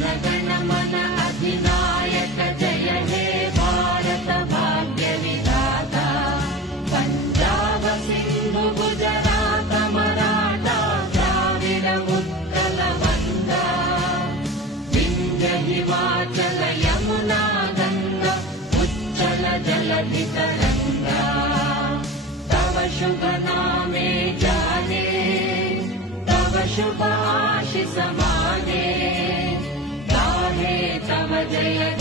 जनगण मन अधिनायक जय हे भारत भाग्य विधाता पंजाब सिंधु गुजरात मराठा द्राविड उत्कल गंगा विंध्य हिमाचल यमुना गंगा उच्चल जलधि तरंगा तव शुभ नामे जाने तव शुभ आशीष माने गाहे तव जय